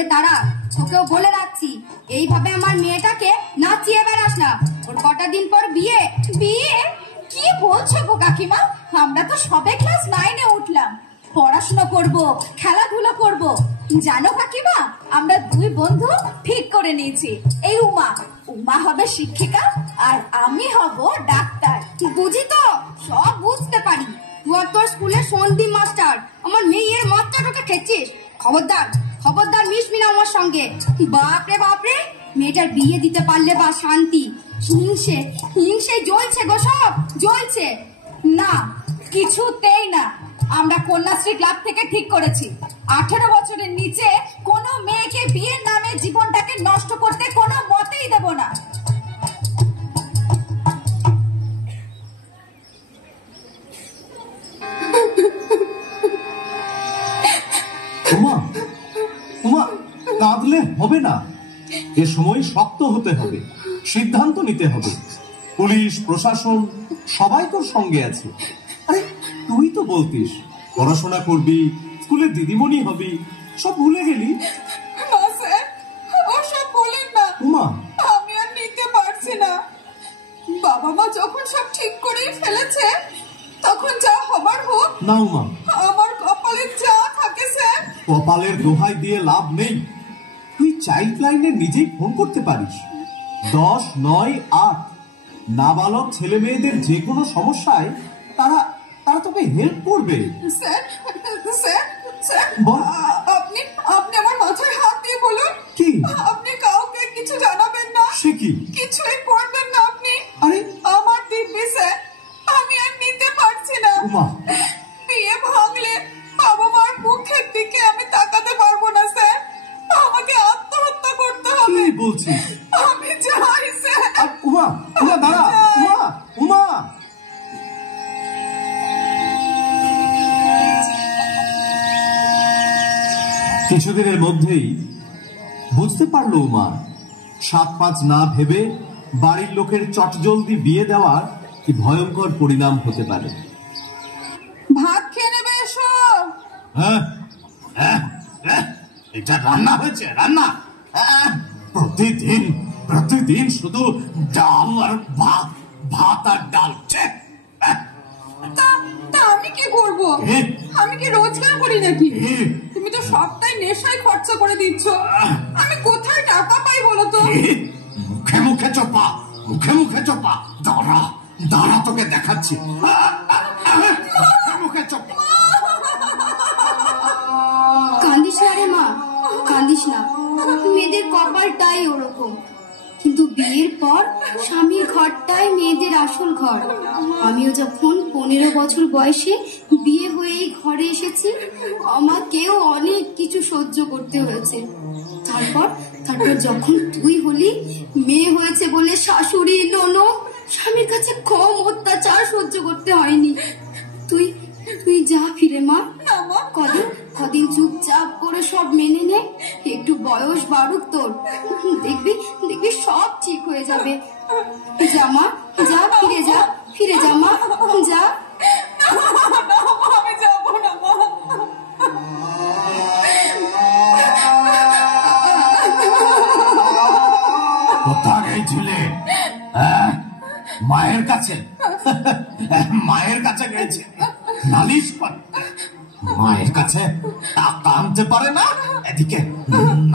যে তারা, তোকেও বলে রাখছি, এইভাবে আমার মেয়েটাকে নাচিয়ে বেড়াস না। ওর কটা দিন পর বিয়ে। বিয়ে? কি বলছো গো কাকিমা? আমরা তো সবে ক্লাস 9-এ উঠলাম। পড়াশোনা করব, খেলাধুলা করব। জানো কাকিমা, আমরা দুই বন্ধু ঠিক করে নিয়েছি। এই উমা হবে শিক্ষিকা আর আমি হব ডাক্তার। বুঝি তো, সব বুঝতে পারি। তুই আর তোর স্কুলের সন্দীপ মাস্টার আমার মেয়ের মাস্টারটাকে খেয়েছিস। খবরদার খবরদার মিশবি না আমার সঙ্গে। বাপরে বাপরে, মেয়েটার বিয়ে দিতে পারলে বা শান্তি। হিংসে হিংসে জ্বলছে গো, সব জ্বলছে। না, কিছুতেই না। আমরা কন্যাশ্রী ক্লাব থেকে ঠিক করেছি 18 বছরের নিচে কোনো মেয়েকে বিয়ের নামে জীবনটাকে নষ্ট করতে কোনো মতেই দেব না। উমা, উমা, কাঁদলে হবে না। এ সময় শক্ত হতে হবে, সিদ্ধান্ত নিতে হবে। পুলিশ প্রশাসন সবাই তোর সঙ্গে আছে। আরে তুই তো বলতিস পড়াশোনা করবি, স্কুলের দিদিমণি হবি, সব ভুলে গেলি। না স্যার, ওসব বলেন না। উমা, আমি আর নিতে পারছি না। বাবা মা যখন সব ঠিক করেই ফেলেছে, তখন যা হবার হোক। না উমা, আমার কপালে যা থাকে স্যার। কপালের দোহাই দিয়ে লাভ নেই। তুই চাইল্ড লাইনে নিজেই ফোন করতে পারিস। 10-9-8 নাবালক ছেলে মেয়েদের যে কোনো সমস্যায় তারা তারা তোকে হেল্প করবে। স্যার স্যার স্যার, বল। আপনি আমার মাথায় হাত দিয়ে বলুন। কি? আপনি কাউকে কিছু জানাবেন না। সে কি? কিছুই করবেন না আপনি। আরে আমার দিব্যি স্যার, আমি আর নিতে পারছি না। উমা, বিয়ে ভাঙলে বাবা মার মুখের দিকে আমি তাকাতে পারবো না স্যার। আমাকে আত্মহত্যা করতে হবে। কি বলছিস? আমি চাই স্যার। উমা, উমা দাঁড়া। উমা, উমা। কিছুদিনের মধ্যেই বুঝতে পারলো উমা, 7-5 না ভেবে বাড়ির লোকের চটজলদি বিয়ে দেওয়ার কি ভয়ঙ্কর পরিণাম হতে পারে। ভাত খেয়ে নেবে এসো। হ্যাঁ, এটা রান্না হয়েছে, রান্না। প্রতিদিন প্রতিদিন শুধু ডাল আর ভাত, ভাত আর ডাল। তা আমি কি করবো? আমি কি রোজগার করি নাকি? তুমি তো সবটাই নেশায় খরচা করে দিচ্ছ। আমি কোথায় টাকা পাই বলো তো? মুখে মুখে চোপা, মুখে মুখে চোপা। দাঁড়া দাঁড়া, তোকে দেখাচ্ছি। মুখে চোপা। কান্দিস না রে মা, কান্দিস না। মেয়েদের কপালটাই ওরকম। কিন্তু বিয়ের পর স্বামীর ঘরটাই মেয়েদের আসল ঘর। আমিও যখন 15 বছর বয়সে বিয়ে হয়ে এই ঘরে এসেছি, আমাকেও অনেক কিছু সহ্য করতে হয়েছে। তারপর যখন তুই হলি, মেয়ে হয়েছে বলে শাশুড়ি ননদ স্বামীর কাছে কম অত্যাচার সহ্য করতে হয়নি। তুই যা ফিরে মা। কদিন চুপচাপ করে সব মেনে নে। একটু বয়স বাড়ুক তোর, দেখবি সব ঠিক হয়ে যাবে। যা মা, যা, ফিরে যা মা, যা। আমি যাবো না মা। কোথায় গেছিলে? মায়ের কাছে? মায়ের কাছে গেছে নালিশ করতে। মায়ের কাছে টাকা আনতে পারে না, এদিকে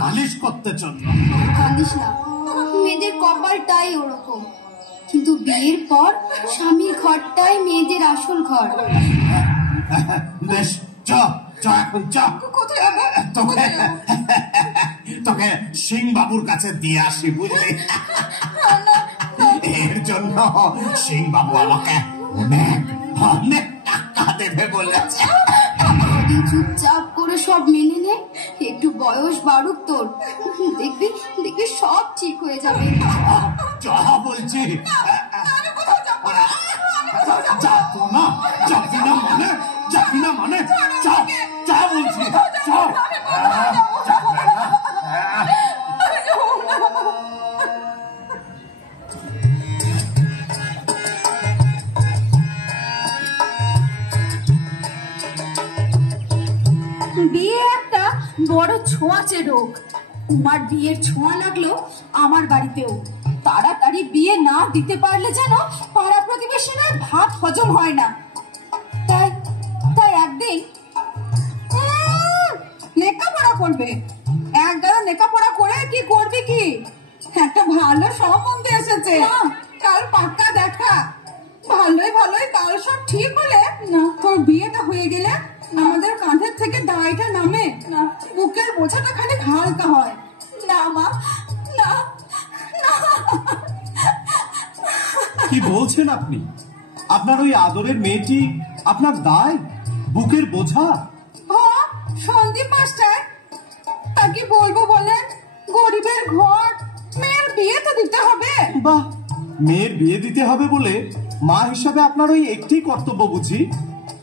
নালিশ করতে চলল। কান্দিস না, মেয়েদের কপালটাই ওরকম। কিন্তু বিয়ের পর স্বামীর ঘরটাই মেয়েদের আসল ঘর। বেশ, চ এখন চ। তোকে সিং বাবুর কাছে দিয়ে আসি, বুঝলি? এর জন্য সিং বাবু আমাকে অনেক অনেক টাকা দেবে বলেছে। চুপচাপ করে সব মেনে নে। একটু বয়স বাড়ুক তোর, দেখবি সব ঠিক হয়ে যাবে। যা বলছি। যাবো না, যাবি না মানে? যাবি না মানে? যা বলছি। বিয়ে একটা বড় ছোঁয়াচে রোগ। উমার বিয়ের ছোঁয়া লাগলো আমার বাড়িতেও। তাড়াতাড়ি বিয়ে না দিতে পারলে যেন পাড়া প্রতিবেশীদের ভাত হজম হয় না। তাই তাই একদিন লেখাপড়া করবে, এক গাদা লেখাপড়া করে কি করবি কি? একটা ভালো সম্বন্ধ এসেছে, কাল পাক্কা দেখা। ভালোই ভালোই কাল সব ঠিক হলে না তোর বিয়েটা হয়ে গেলে আমাদের কাঁধের থেকে দায়টা নামে না, বুকের বোঝাটা খালি হালকা হয়। না মা, না না। কি বলছেন আপনি? আপনার ওই আদরের মেয়েটি আপনার দায়, বুকের বোঝা? সন্দীপ মাস্টার, তা কি বলবো বলেন? গরিবের ঘর, মেয়ের বিয়ে তো দিতে হবে। বাহ, মেয়ের বিয়ে দিতে হবে বলে মা হিসাবে আপনার ওই একটি কর্তব্য বুঝি?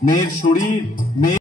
মেয়ের শরীর, মেয়ে